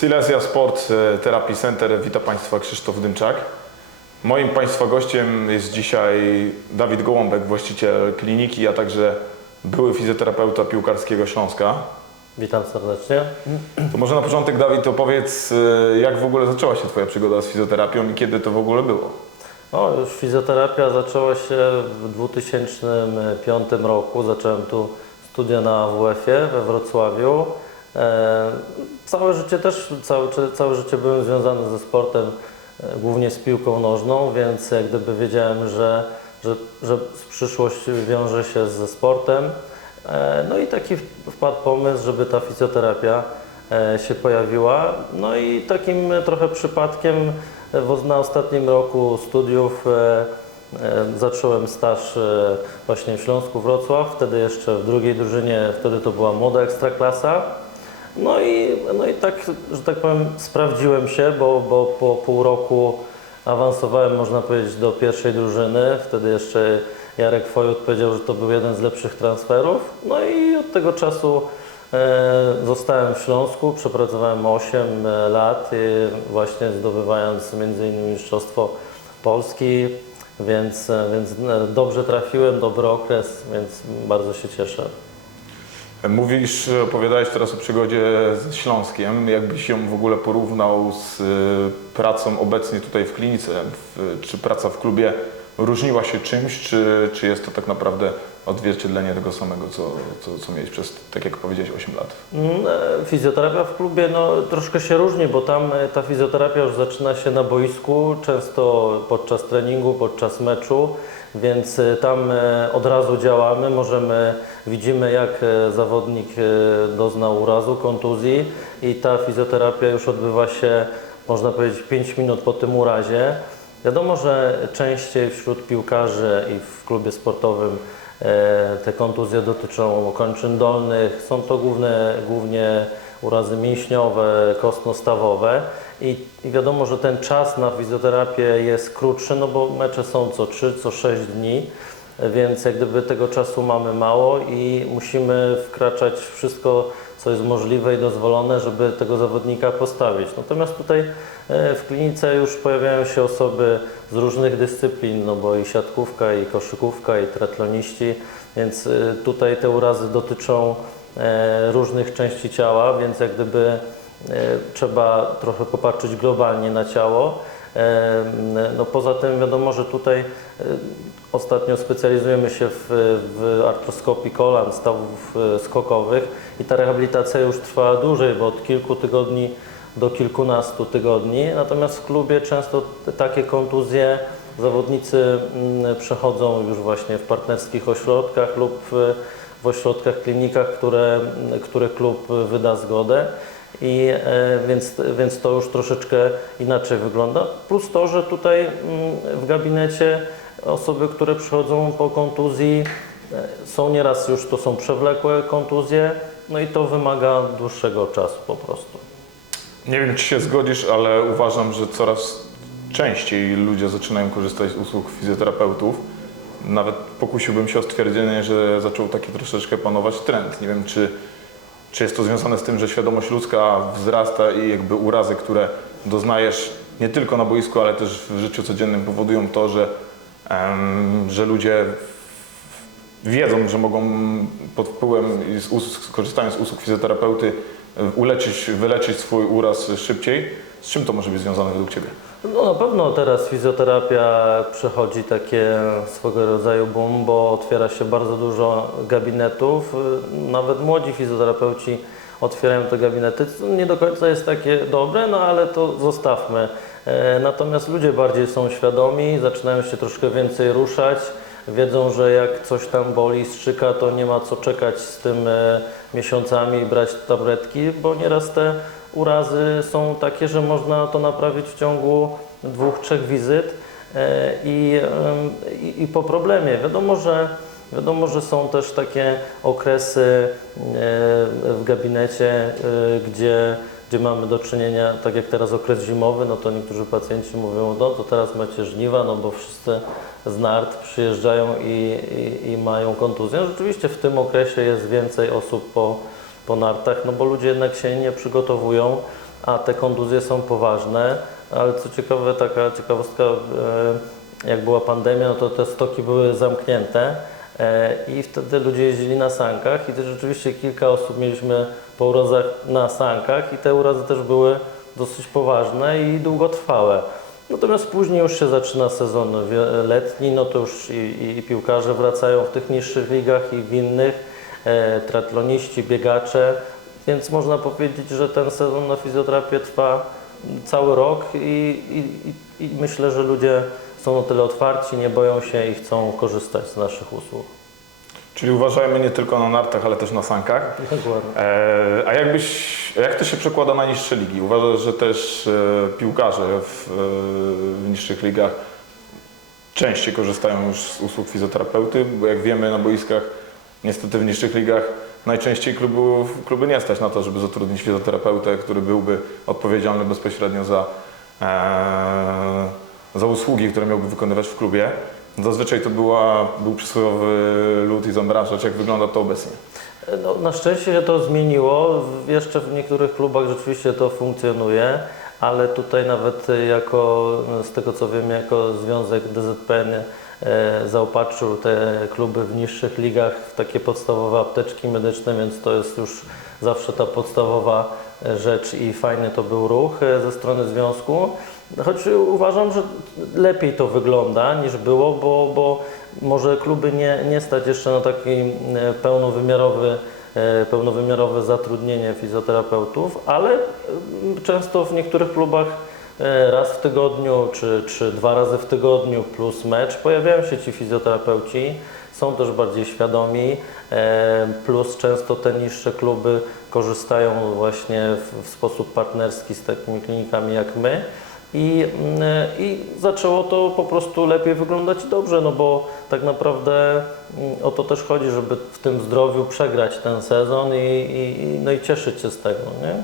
Silesia Sport e, Therapy Center. Witam Państwa Krzysztof Dymczak. Moim Państwa gościem jest dzisiaj Dawid Gołąbek, właściciel kliniki, a także były fizjoterapeuta piłkarskiego Śląska. Witam serdecznie. To może na początek Dawid opowiedz, e, jak w ogóle zaczęła się Twoja przygoda z fizjoterapią i kiedy to w ogóle było? O, już fizjoterapia zaczęła się w 2005 roku. Zacząłem tu studia na WF-ie we Wrocławiu. E, całe życie też, całe, całe życie byłem związany ze sportem, e, głównie z piłką nożną, więc jak gdyby wiedziałem, że, że, że przyszłość wiąże się ze sportem. E, no i taki wpadł pomysł, żeby ta fizjoterapia się pojawiła. No i takim trochę przypadkiem na ostatnim roku studiów zacząłem staż właśnie w Śląsku Wrocław, wtedy jeszcze w drugiej drużynie, wtedy to była młoda ekstraklasa. No i, no i tak, że tak powiem, sprawdziłem się, bo, bo po pół roku awansowałem, można powiedzieć, do pierwszej drużyny. Wtedy jeszcze Jarek Fojut powiedział, że to był jeden z lepszych transferów. No i od tego czasu e, zostałem w Śląsku, przepracowałem 8 lat, i właśnie zdobywając innymi Mistrzostwo Polski, więc, więc e, dobrze trafiłem, dobry okres, więc bardzo się cieszę. Mówisz, opowiadałeś teraz o przygodzie ze Śląskiem. Jakbyś ją w ogóle porównał z e, pracą obecnie tutaj w klinice? Czy praca w klubie różniła się czymś, czy, czy jest to tak naprawdę odzwierciedlenie tego samego, co, co, co przez, tak jak powiedziałeś, 8 lat? Mm, e, Fizjoterapia w klubie no, troszkę się różni, bo tam e, ta fizjoterapia już zaczyna się na boisku, często podczas treningu, podczas meczu, więc e, tam od razu działamy, możemy, widzimy jak zawodnik doznał urazu, kontuzji i ta fizjoterapia już odbywa się, można powiedzieć, 5 minut po tym urazie. Wiadomo, że częściej wśród piłkarzy i w klubie sportowym te kontuzje dotyczą kończyn dolnych. Są to główne, głównie urazy mięśniowe, kostno-stawowe I, i wiadomo, że ten czas na fizjoterapię jest krótszy, no bo mecze są co 3, co 6 dni, więc jak gdyby tego czasu mamy mało i musimy wkraczać wszystko, co jest możliwe i dozwolone, żeby tego zawodnika postawić. Natomiast tutaj e, w klinice już pojawiają się osoby z różnych dyscyplin, no bo i siatkówka, i koszykówka, i triatloniści, więc e, tutaj te urazy dotyczą e, różnych części ciała, więc jak gdyby trzeba trochę popatrzeć globalnie na ciało. E, No poza tym wiadomo, że tutaj e, ostatnio specjalizujemy się w, w artroskopii kolan, stawów e, skokowych i ta rehabilitacja już trwa dłużej, bo od kilku tygodni do kilkunastu tygodni. Natomiast w klubie często takie kontuzje zawodnicy mm, przechodzą już właśnie w partnerskich ośrodkach lub w, ośrodkach, klinikach, które, które klub wyda zgodę. I e, więc, więc to już troszeczkę inaczej wygląda. Plus to, że tutaj mm, w gabinecie osoby, które przychodzą po kontuzji, e, są nieraz już to są przewlekłe kontuzje, no i to wymaga dłuższego czasu po prostu. Nie wiem, czy się zgodzisz, ale uważam, że coraz częściej ludzie zaczynają korzystać z usług fizjoterapeutów. Nawet pokusiłbym się o stwierdzenie, że zaczął taki troszeczkę panować trend. Nie wiem, czy, czy jest to związane z tym, że świadomość ludzka wzrasta i jakby urazy, które doznajesz nie tylko na boisku, ale też w życiu codziennym powodują to, że, em, że ludzie wiedzą, że mogą pod wpływem i z usług fizjoterapeuty uleczyć, wyleczyć swój uraz szybciej. Z czym to może być związane według Ciebie? No na pewno teraz fizjoterapia przechodzi takie swego rodzaju boom, bo otwiera się bardzo dużo gabinetów. Nawet młodzi fizjoterapeuci otwierają te gabinety. Nie do końca jest takie dobre, no ale to zostawmy. E, Natomiast ludzie bardziej są świadomi, zaczynają się troszkę więcej ruszać. Wiedzą, że jak coś tam boli, strzyka, to nie ma co czekać z tym e, miesiącami i brać tabletki, bo nieraz te urazy są takie, że można to naprawić w ciągu dwóch, trzech wizyt e, i, i, po problemie. Wiadomo, że Wiadomo, że są też takie okresy e, w gabinecie, gdzie, gdzie mamy do czynienia, tak jak teraz okres zimowy, no to niektórzy pacjenci mówią, no to teraz macie żniwa, no bo wszyscy z nart przyjeżdżają i, i, i mają kontuzję. Rzeczywiście w tym okresie jest więcej osób po, po nartach, no bo ludzie jednak się nie przygotowują a te kontuzje są poważne, ale co ciekawe, taka ciekawostka, e, jak była pandemia, no to te stoki były zamknięte e, i wtedy ludzie jeździli na sankach i też rzeczywiście kilka osób mieliśmy po urazach na sankach i te urazy też były dosyć poważne i długotrwałe. Natomiast później już się zaczyna sezon letni, no to już i, i, piłkarze wracają w tych niższych ligach i w innych, e, biegacze, więc można powiedzieć, że ten sezon na fizjoterapię trwa cały rok i, i, i myślę, że ludzie są na tyle otwarci, nie boją się i chcą korzystać z naszych usług. Czyli uważajmy nie tylko na nartach, ale też na sankach. Dokładnie. E, a jakbyś, jak to się przekłada na niższe ligi? Uważasz, że też e, piłkarze w, e, w niższych ligach częściej korzystają już z usług fizjoterapeuty? Bo jak wiemy na boiskach, niestety w niższych ligach najczęściej klubów, kluby nie stać na to, żeby zatrudnić fizjoterapeutę, który byłby odpowiedzialny bezpośrednio za, e, za usługi, które miałby wykonywać w klubie. Zazwyczaj to była, był przysłowiowy lód i zamrażacz. Jak wygląda to obecnie? No, na szczęście się to zmieniło. Jeszcze w niektórych klubach rzeczywiście to funkcjonuje, ale tutaj nawet jako, z tego co wiem, jako Związek DZPN e, zaopatrzył te kluby w niższych ligach w takie podstawowe apteczki medyczne, więc to jest już zawsze ta podstawowa rzecz i fajny to był ruch e, ze strony związku. Choć uważam, że lepiej to wygląda niż było, bo, bo może kluby nie, nie stać jeszcze na taki e, pełnowymiarowy, e, pełnowymiarowe zatrudnienie fizjoterapeutów, ale mm, często w niektórych klubach e, raz w tygodniu czy, czy dwa razy w tygodniu plus mecz pojawiają się ci fizjoterapeuci, są też bardziej świadomi, plus często te niższe kluby korzystają właśnie w, w sposób partnerski z takimi klinikami jak my. I, mm, I zaczęło to po prostu lepiej wyglądać dobrze, no bo tak naprawdę mm, o to też chodzi, żeby w tym zdrowiu przegrać ten sezon i, i, i- no i cieszyć się z tego, nie?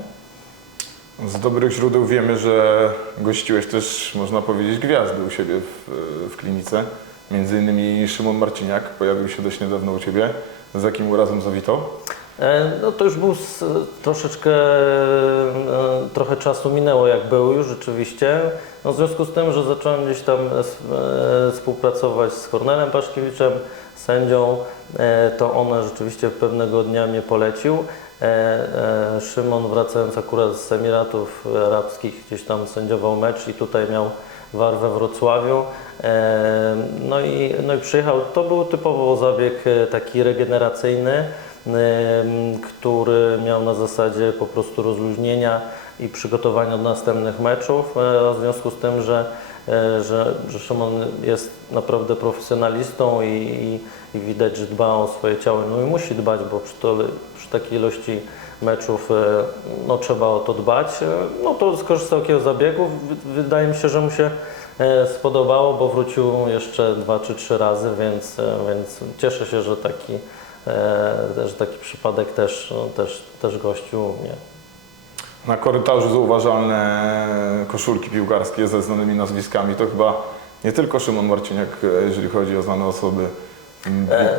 Z dobrych źródeł wiemy, że gościłeś też, można powiedzieć, gwiazdy u siebie w, w klinice. Między innymi Szymon Marciniak pojawił się dość niedawno u Ciebie. Z jakim urazem zawitał? E, No to już był s- troszeczkę, e, trochę czasu minęło jak był już rzeczywiście. No w związku z tym, że zacząłem gdzieś tam e, współpracować z Kornelem Paszkiewiczem, sędzią, to on rzeczywiście pewnego dnia mnie polecił. Szymon wracając akurat z Emiratów Arabskich gdzieś tam sędziował mecz i tutaj miał war we Wrocławiu. No i, no i przyjechał. To był typowo zabieg taki regeneracyjny, który miał na zasadzie po prostu rozluźnienia i przygotowania do następnych meczów. e, W związku z tym, że, e, że, że Szymon jest naprawdę profesjonalistą i, i, i widać, że dba o swoje ciało. No i musi dbać, bo przy, to, przy takiej ilości meczów e, no, trzeba o to dbać. No to skorzystał z takiego zabiegu. Wy- Wydaje mi się, że mu się spodobało, bo wrócił jeszcze dwa czy trzy razy, więc, więc cieszę się, że taki, że taki przypadek też, no, też, też gościu u mnie. Na korytarzu zauważalne koszulki piłkarskie ze znanymi nazwiskami. To chyba nie tylko Szymon Marciniak, e, jeżeli chodzi o znane osoby,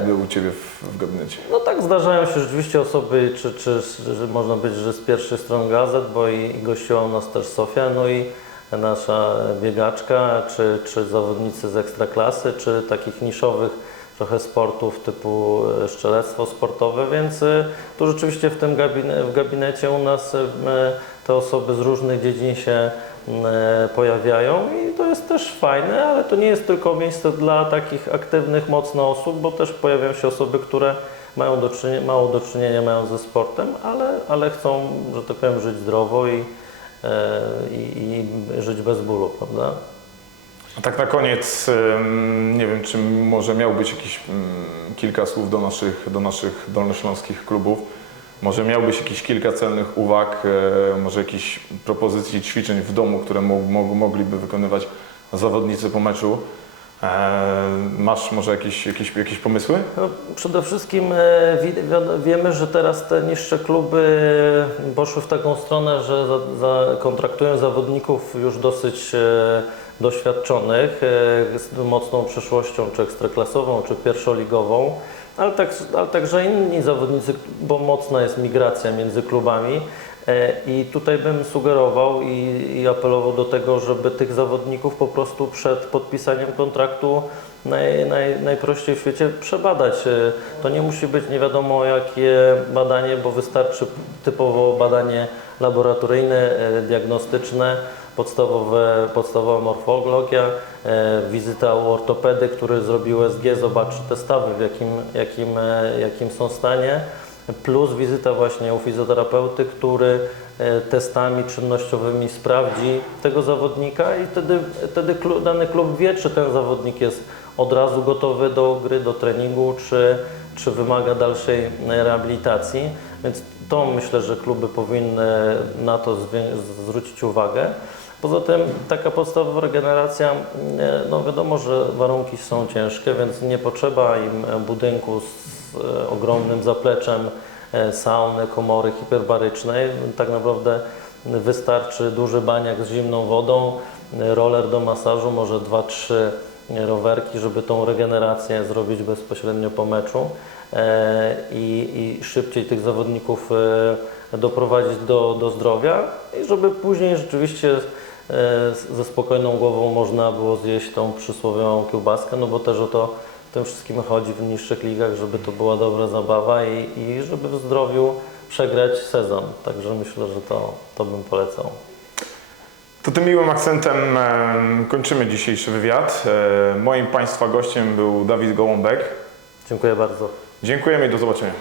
był u Ciebie w, w gabinecie. No tak zdarzają się rzeczywiście osoby, czy, czy, że można powiedzieć, że z pierwszej strony gazet, bo i, i gościła u nas też Sofia, no i nasza biegaczka, czy, czy zawodnicy z ekstraklasy, czy takich niszowych trochę sportów typu e, szczelectwo sportowe, więc e, tu rzeczywiście w tym gabine, w gabinecie u nas e, te osoby z różnych dziedzin się pojawiają i to jest też fajne, ale to nie jest tylko miejsce dla takich aktywnych mocno osób, bo też pojawiają się osoby, które mają do czynienia, mało do czynienia mają ze sportem, ale, ale chcą, że tak powiem, żyć zdrowo i, i, i żyć bez bólu, prawda? Tak na koniec, nie wiem, czy może miał być jakiś mm, kilka słów do naszych, do naszych dolnośląskich klubów. Może miałbyś jakieś kilka celnych uwag, e, może jakieś propozycji ćwiczeń w domu, które mo, mo, mogliby wykonywać zawodnicy po meczu. E, masz może jakieś, jakieś, jakieś pomysły? No, przede wszystkim e, wi- wi- wiemy, że teraz te niższe kluby poszły w taką stronę, że kontraktują zawodników już dosyć doświadczonych, e, z mocną przeszłością, czy ekstraklasową, czy pierwszoligową, ale, tak, ale także inni zawodnicy, bo mocna jest migracja między klubami. E, I tutaj bym sugerował i, i apelował do tego, żeby tych zawodników po prostu przed podpisaniem kontraktu naj, naj, najprościej w świecie przebadać. E, To nie musi być nie wiadomo jakie badanie, bo wystarczy typowo badanie laboratoryjne, diagnostyczne, podstawowe, podstawowa morfologia, e, wizyta u ortopedy, który zrobił SG, zobaczy te stawy, w jakim, jakim, e, jakim są stanie, plus wizyta właśnie u fizjoterapeuty, który e, testami czynnościowymi sprawdzi tego zawodnika i wtedy, wtedy dany klub wie, czy ten zawodnik jest od razu gotowy do gry, do treningu, czy, czy wymaga dalszej rehabilitacji. Więc to myślę, że kluby powinny na to zwrócić uwagę. Poza tym taka podstawowa regeneracja, e, no wiadomo, że warunki są ciężkie, więc nie potrzeba im e, budynku z e, ogromnym zapleczem, sauny, komory hiperbarycznej. Tak naprawdę wystarczy duży baniak z zimną wodą, roller do masażu, może 2-3 rowerki, żeby tą regenerację zrobić bezpośrednio po meczu i, i szybciej tych zawodników doprowadzić do, do zdrowia i żeby później rzeczywiście ze spokojną głową można było zjeść tą przysłowiową kiełbaskę, no bo też o to w tym wszystkim chodzi w niższych ligach, żeby to była dobra zabawa i, i żeby w zdrowiu przegrać sezon. Także myślę, że to, to bym polecał. To tym miłym akcentem em, kończymy dzisiejszy wywiad. E, Moim Państwa gościem był Dawid Gołąbek. Dziękuję bardzo. Dziękujemy i do zobaczenia.